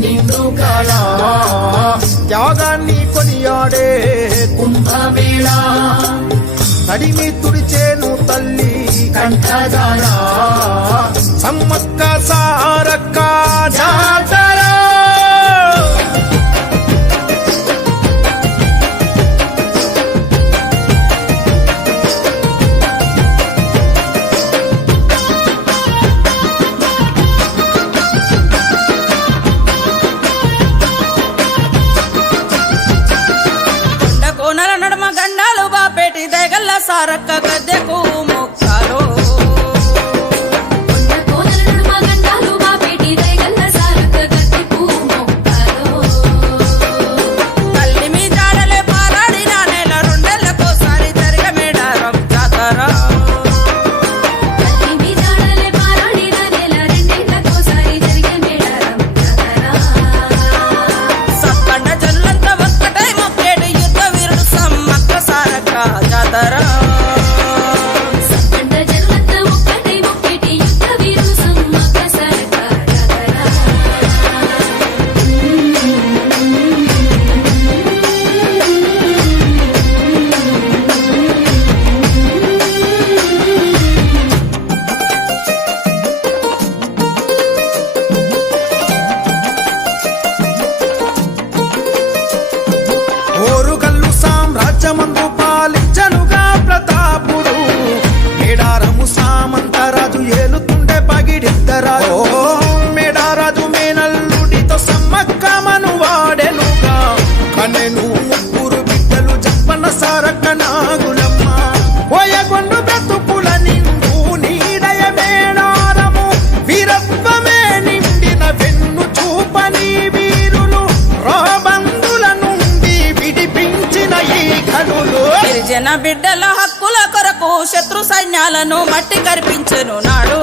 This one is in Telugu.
నిండు కాల త్యాగాన్ని కొనియాడే కుంభమేళ తడిమి తుడిచేను తల్లి కంఠధార సమ్మక్క సారక్క జాతర సారక్క గద్దెకు మొక్కాలో కోనల నడుమ గండాలు బాపేటి దయగల్ల సారక్క గద్దెకు మొక్కాలో తల్లి మీ జాడలే పారాడిన నెల రెండేళ్లకోసారి జరిగే మేడారం జాతర తల్లి మీ జాడలే పారాడిన నెల రెండేళ్లకోసారి జరిగే మేడారం జాతర సప్పండ జనులంతా ఒక్కటై మొక్కేడు యుద్ధ వీరుడు సమ్మక్క సారక్క జాతర ఓరుగల్లు సామ్రాజ్యమందు పాలించనుగా ప్రతాపుడు మేడారము సామంతరాజు ఏలుతుండే పగిడిద్దరాజు మేడారాజు మేనల్లుడితో సమ్మక్కమను వాడెనుగా కనెను ముగ్గురు బిడ్డలు జప్పన్న సారక్క నాగులమ్మ పోయగొండు బ్రతుకుల నిండు నీడయ మేడారము వీరత్వమే నిండిన వెన్ను చూపని వీరులు రాబందుల నుండి విడిపించిన ఈ ఘనులు గిరిజన బిడ్డల హక్కుల కొరకు శత్రు సైన్యాలను మట్టి కరిపించెను నాడు